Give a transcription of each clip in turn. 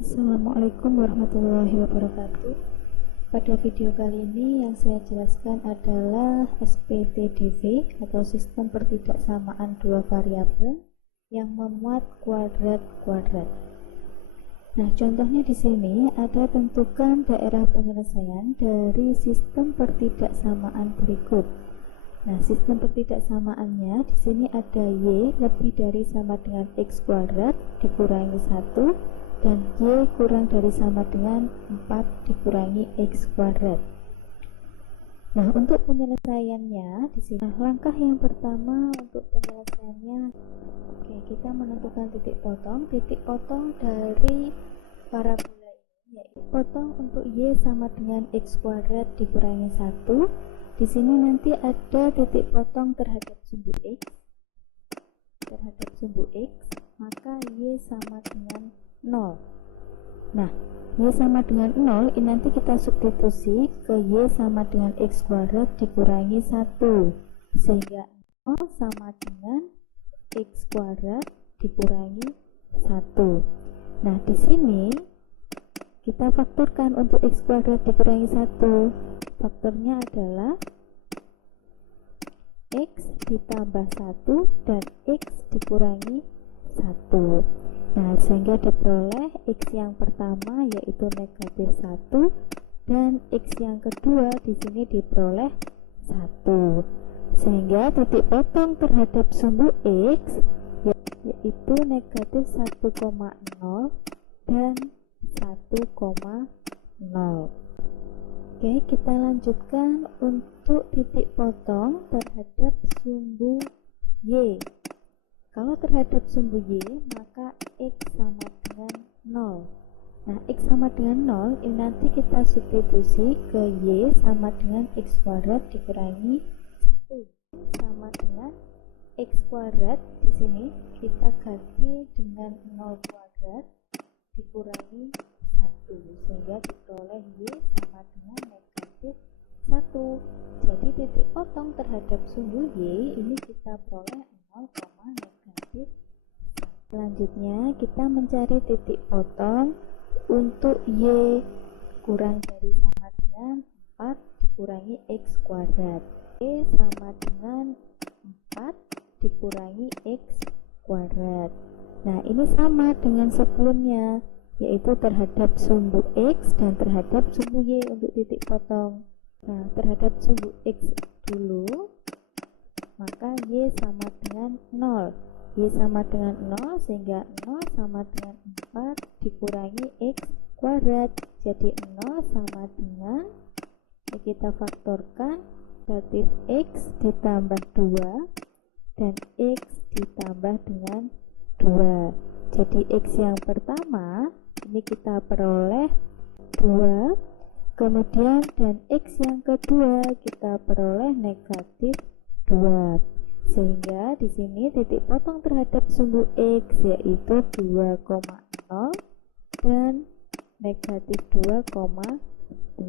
Assalamualaikum warahmatullahi wabarakatuh. Pada video kali ini yang saya jelaskan adalah SPTDV atau sistem pertidaksamaan dua variabel yang memuat kuadrat-kuadrat. Nah, contohnya di sini ada tentukan daerah penyelesaian dari sistem pertidaksamaan berikut. Nah, sistem pertidaksamaannya di sini ada Y lebih dari sama dengan X kuadrat dikurangi 1 dan Y kurang dari sama dengan 4 dikurangi X kuadrat. Nah, untuk penyelesaiannya di sini langkah yang pertama untuk penyelesaiannya, kita menentukan titik potong dari parabola ini, yaitu potong untuk Y sama dengan X kuadrat dikurangi 1. Di sini nanti ada titik potong terhadap sumbu X, maka Y sama dengan 0. Nah, Y sama dengan 0 ini nanti kita substitusi ke Y sama dengan X kuadrat dikurangi 1, sehingga 0 sama dengan X kuadrat dikurangi 1. Nah, di sini kita faktorkan untuk X kuadrat dikurangi 1. Faktornya adalah X ditambah 1 dan X dikurangi 1. Nah, sehingga diperoleh X yang pertama yaitu negatif 1 dan X yang kedua di sini diperoleh 1. Sehingga titik potong terhadap sumbu X yaitu negatif 1,0 dan 1,0. Oke, kita lanjutkan untuk titik potong terhadap sumbu Y. Kalau terhadap sumbu Y, maka X sama dengan 0. Nah, X sama dengan 0, ini nanti kita substitusi ke Y sama dengan X kuadrat dikurangi 1. Sama dengan X kuadrat, di sini kita ganti dengan 0 kuadrat dikurangi 1, sehingga diperoleh Y sama dengan negatif 1. Jadi titik potong terhadap sumbu Y ini kita peroleh 0, negatif 1. Selanjutnya kita mencari titik potong untuk Y kurang dari sama dengan 4 dikurangi X kuadrat. Y sama dengan 4 dikurangi X kuadrat. Nah, ini sama dengan sebelumnya, yaitu terhadap sumbu X dan terhadap sumbu Y untuk titik potong. Nah, terhadap sumbu X dulu, maka Y sama dengan 0. Y sama dengan 0, sehingga 0 sama dengan 4 dikurangi X kuadrat. Jadi 0 sama dengan, kita faktorkan, negatif X ditambah 2 dan X ditambah dengan 2. Jadi X yang pertama ini kita peroleh 2, kemudian dan X yang kedua kita peroleh negatif 2. Sehingga di sini titik potong terhadap sumbu X yaitu 2,0 dan negatif 2,0.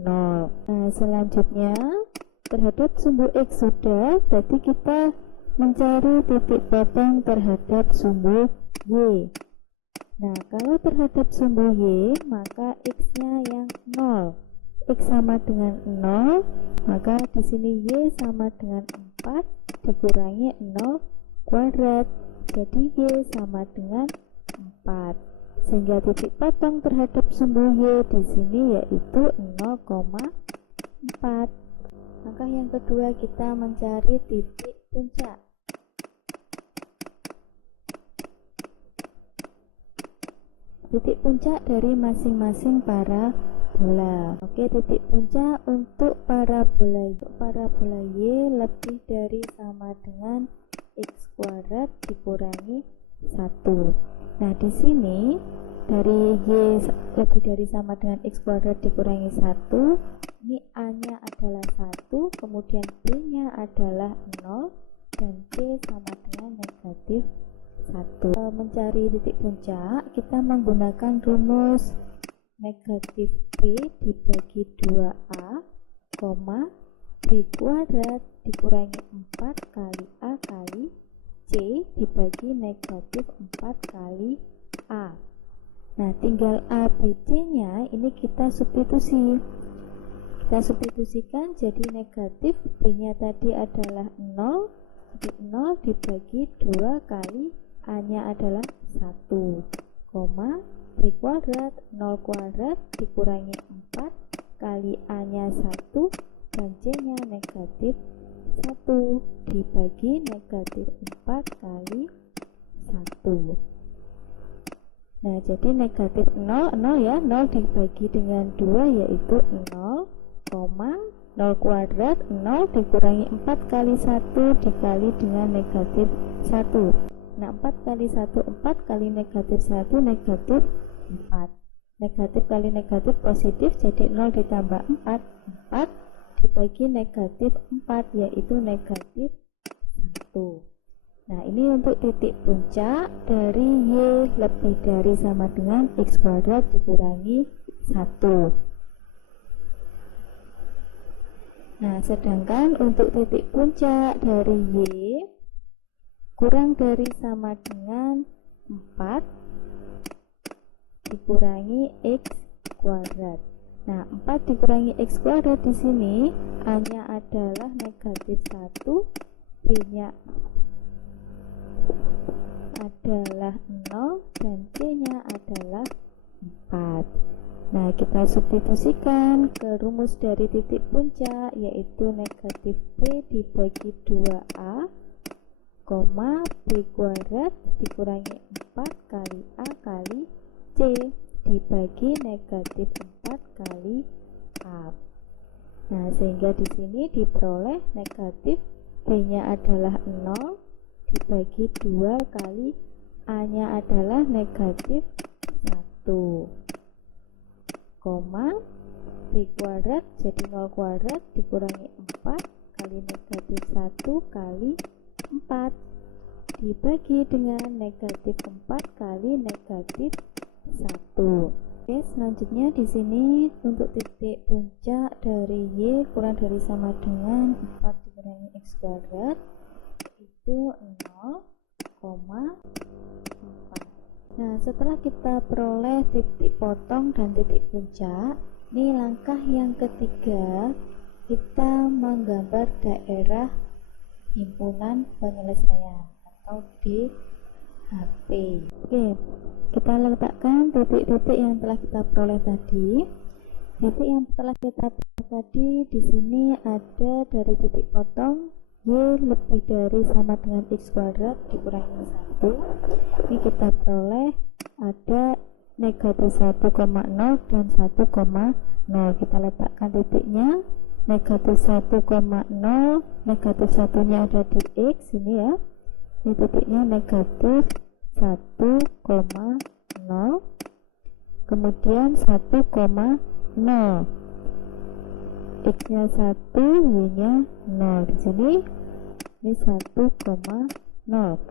Nah, selanjutnya terhadap sumbu X sudah, berarti kita mencari titik potong terhadap sumbu Y. Nah, kalau terhadap sumbu Y, maka X-nya yang 0. X sama dengan 0, maka di sini Y sama dengan 4 dikurangi 0 kuadrat. Jadi Y sama dengan 4. Sehingga titik potong terhadap sumbu Y di sini yaitu 0,4. Langkah yang kedua kita mencari titik puncak. Titik puncak dari masing-masing parabola. Oke, titik puncak untuk parabola Y lebih dari sama dengan X kuadrat dikurangi 1. Nah, di sini dari Y lebih dari sama dengan X kuadrat dikurangi 1, ini A-nya adalah 1, kemudian B-nya adalah 0, dan C sama dengan negatif 1. Mencari titik puncak, kita menggunakan rumus negatif B dibagi 2A, B kuadrat dikurangi 4 kali A kali C dibagi negatif 4 kali A. Nah, tinggal A, B, C-nya ini kita substitusi. Kita substitusikan jadi negatif, B-nya tadi adalah 0, jadi 0 dibagi 2 kali A-nya adalah 1, B kuadrat, 0 kuadrat dikurangi 4 kali A-nya 1 dan C-nya negatif 1 dibagi negatif 4 kali 1. Nah, jadi negatif 0 ya, 0 dibagi dengan 2 yaitu 0, 0 kuadrat, 0 dikurangi 4 kali 1 dikali dengan negatif 1. Nah, 4 kali 1, 4 kali negatif 1, negatif 4. Negatif kali negatif positif, jadi 0 ditambah 4, 4 dibagi negatif 4 yaitu negatif 1. Nah, ini untuk titik puncak dari Y lebih dari sama dengan X kuadrat dikurangi 1. Nah, sedangkan untuk titik puncak dari Y kurang dari sama dengan 4 dikurangi X kuadrat. Nah, 4 dikurangi X kuadrat di sini A-nya adalah negatif 1, B-nya adalah 0 dan C-nya adalah 4. Nah, kita substitusikan ke rumus dari titik puncak yaitu negatif B dibagi 2A, B kuadrat dikurangi 4 kali A kali C dibagi negatif 4 kali A. Nah, sehingga di sini diperoleh negatif B-nya adalah 0 dibagi 2 kali A-nya adalah negatif 1, B kuadrat jadi 0 kuadrat dikurangi 4 kali negatif 1 kali 4 dibagi dengan negatif 4 kali negatif 1. Oke, selanjutnya di sini untuk titik puncak dari Y kurang dari sama dengan 4 dikurangi X kuadrat itu 0,4. Nah, setelah kita peroleh titik potong dan titik puncak, ini langkah yang ketiga, kita menggambar daerah himpunan penyelesaian atau DHP. Oke, kita letakkan titik-titik yang telah kita peroleh tadi. Titik yang telah kita peroleh tadi di sini ada dari titik potong Y lebih dari sama dengan X kuadrat dikurangi 1. Ini kita peroleh ada negatif 1,0 dan 1,0. Kita letakkan titiknya negatif 1,0, negatif 1-nya ada di X ini ya. Ini titiknya negatif 1,0, kemudian 1,0. X-nya 1, Y-nya 0. Di sini ini 1,0.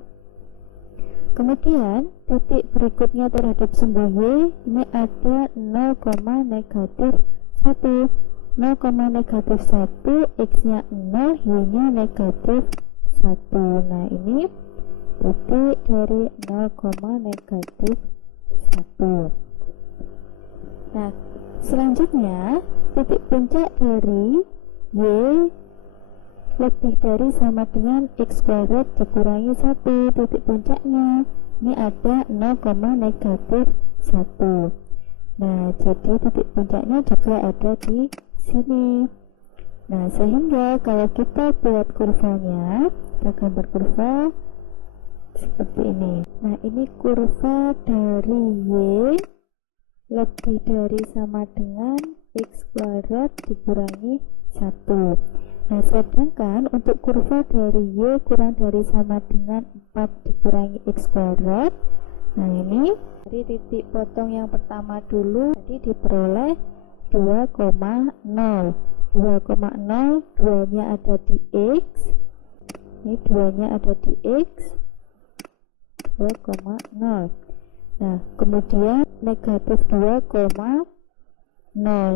Kemudian titik berikutnya terhadap sumbu Y ini ada 0, negatif 1. 0, negatif 1, X-nya 0, Y-nya negatif 1. Nah, ini titik dari 0, negatif 1. Nah, selanjutnya titik puncak dari Y lebih dari sama dengan X kuadrat dikurangi 1. Titik puncaknya ini ada 0, negatif 1. Nah, jadi titik puncaknya juga ada di sini. Nah, sehingga kalau kita buat kurvanya, kita gambar kurva seperti ini. Nah, ini kurva dari Y lebih dari sama dengan X kuadrat dikurangi 1. Nah, sedangkan untuk kurva dari Y kurang dari sama dengan 4 dikurangi X kuadrat, nah ini dari titik potong yang pertama dulu tadi diperoleh 2,0. 2,0, 2-nya ada di X, ini 2-nya ada di X, 2,0. Nah, kemudian negatif 2,0,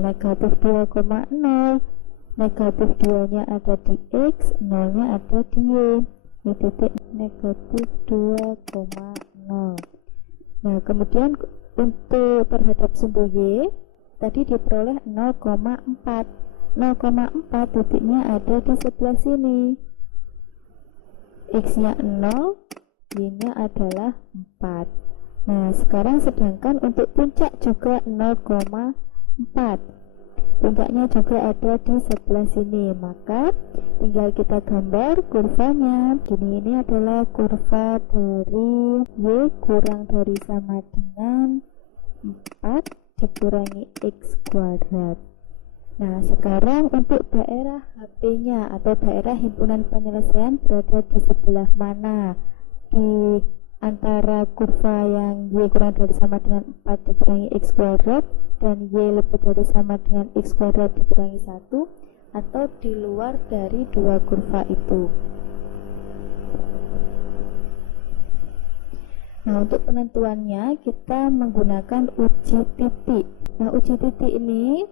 negatif 2,0, negatif 2-nya ada di X, 0-nya ada di Y. Ini titik negatif 2,0. Nah, kemudian untuk terhadap sumbu Y tadi diperoleh 0,4. 0,4 titiknya ada di sebelah sini. X-nya 0, Y-nya adalah 4. Nah, sekarang sedangkan untuk puncak juga 0,4. Puncaknya juga ada di sebelah sini, maka tinggal kita gambar kurvanya. Ini adalah kurva dari Y kurang dari sama dengan 4 dikurangi X kuadrat. Nah, sekarang untuk daerah HP-nya atau daerah himpunan penyelesaian berada di sebelah mana? Di antara kurva yang Y kurang dari sama dengan 4 dikurangi X kuadrat dan Y lebih dari sama dengan X kuadrat dikurangi 1, atau di luar dari dua kurva itu. Nah, untuk penentuannya kita menggunakan uji titik. Nah, uji titik ini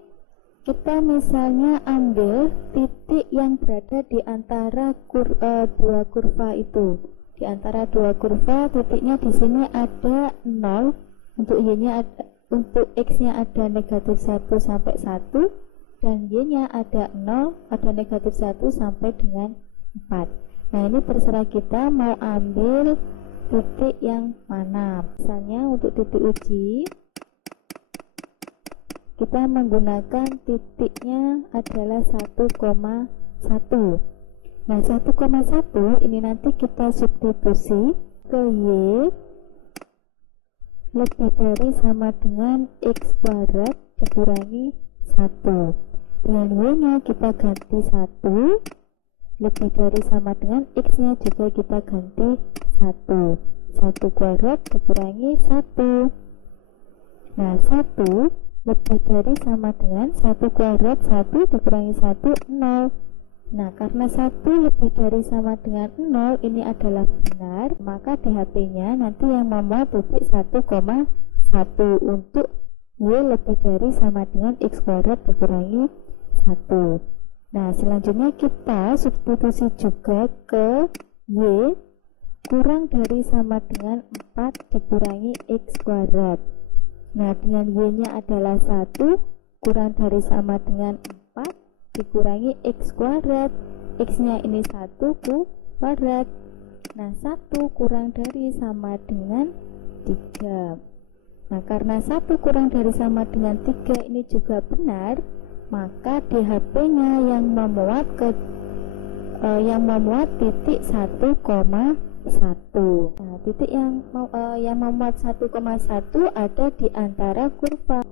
kita misalnya ambil titik yang berada di antara dua kurva itu. Di antara dua kurva, titiknya di sini ada 0, untuk Y-nya ada, untuk X-nya ada negatif 1 sampai 1, dan Y-nya ada 0, ada negatif 1 sampai dengan 4. Nah, ini terserah kita mau ambil titik yang mana. Misalnya untuk titik uji, kita menggunakan titiknya adalah 1,1. Nah, 1,1 ini nanti kita substitusi ke Y lebih dari sama dengan X kuadrat dikurangi 1. Dengan Y-nya kita ganti 1, lebih dari sama dengan X-nya juga kita ganti 1. 1 kuadrat dikurangi 1. Nah, 1 lebih dari sama dengan 1 kuadrat 1 dikurangi 1, 0. Nah, karena 1 lebih dari sama dengan 0 ini adalah benar, maka di HP-nya nanti yang memuat titik 1,1 untuk Y lebih dari sama dengan X kuadrat dikurangi 1. Nah, selanjutnya kita substitusi juga ke Y kurang dari sama dengan 4 dikurangi X kuadrat. Nah, dengan Y-nya adalah 1 kurang dari sama dengan 4 dikurangi X kuadrat. X-nya ini 1 kuadrat. Nah, 1 kurang dari sama dengan 3. Nah, karena 1 kurang dari sama dengan 3 ini juga benar, maka di HP-nya yang memuat titik 1,1. Nah, titik yang memuat 1,1 ada di antara kurva